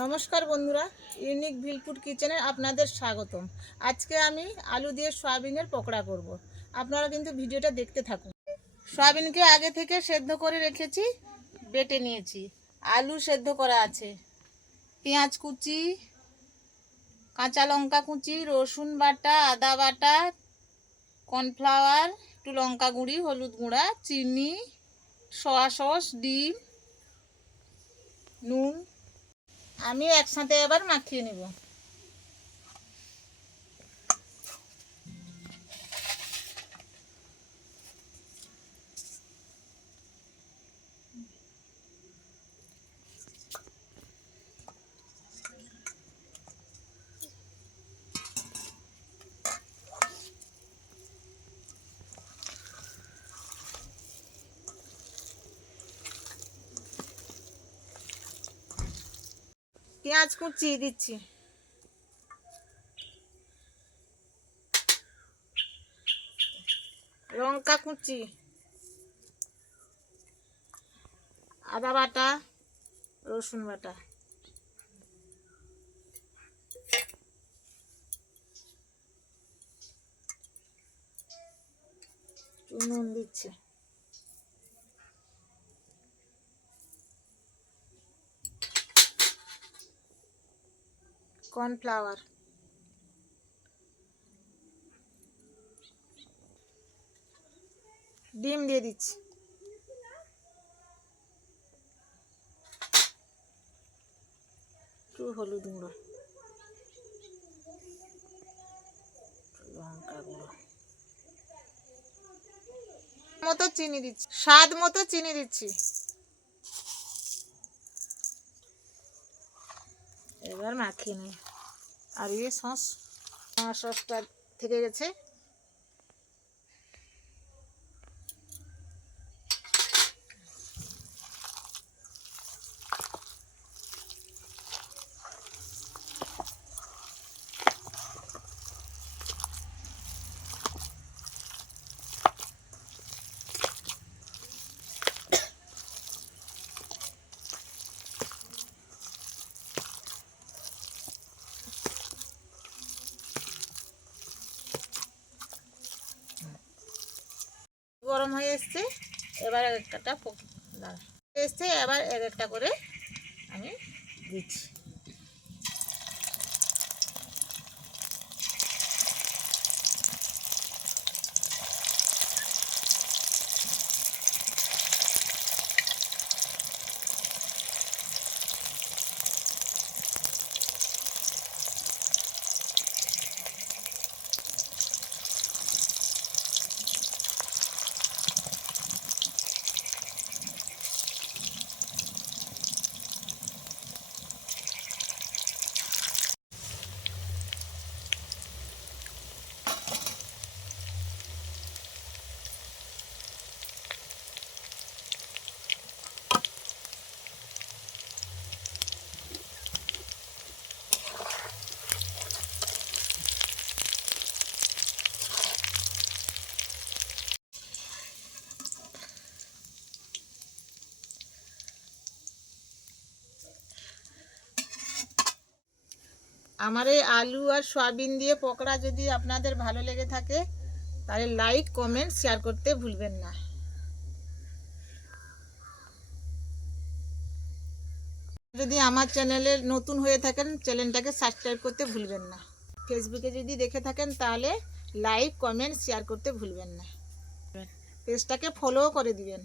নমস্কার বন্ধুরা, ইউনিক ভিলফুড কিচেনে আপনাদের স্বাগতম। আজকে আমি আলু দিয়ে সয়াবিনের পকোড়া করব। আপনারা কিন্তু ভিডিওটা দেখতে থাকুন। সয়াবিনকে আগে থেকে সেদ্ধ করে রেখেছি, বেটে নিয়েছি। আলু সেদ্ধ করা আছে, পেঁয়াজ কুচি, কাঁচা লঙ্কা কুচি, রসুন বাটা, আদা বাটা, কর্নফ্লাওয়ার, একটু লঙ্কা গুঁড়ি, হলুদ গুঁড়া, চিনি, সয়া সস, ডিম, নুন। আমি একসাথে এবার মাখিয়ে নেব। পেঁয়াজ কুচি দিচ্ছি, লঙ্কা কুচি, আদা বাটা, রসুন বাটা, নুন দিচ্ছি, কর্নফ্লাওয়ার, ডিম দিয়ে দিচ্ছি, একটু হলুদ গুঁড়ো, লঙ্কা গুঁড়ো, মতো চিনি দিচ্ছি, স্বাদ মতো চিনি দিচ্ছি। এবার মাখিয়ে নিই। আর এই সসটা থেকে গেছে, গরম হয়ে এসছে। এবার এক একটা এসছে, এবার এক একটা করে আমি দিচ্ছি। আমার এই আলু আর সয়াবিন দিয়ে পকোড়া যদি আপনাদের ভালো লেগে থাকে, তাহলে লাইক, কমেন্ট, শেয়ার করতে ভুলবেন না। যদি আমার চ্যানেলে নতুন হয়ে থাকেন, চ্যানেলটাকে সাবস্ক্রাইব করতে ভুলবেন না। ফেসবুকে যদি দেখে থাকেন, তাহলে লাইক, কমেন্ট, শেয়ার করতে ভুলবেন না। পেজটাকে ফলো করে দিবেন।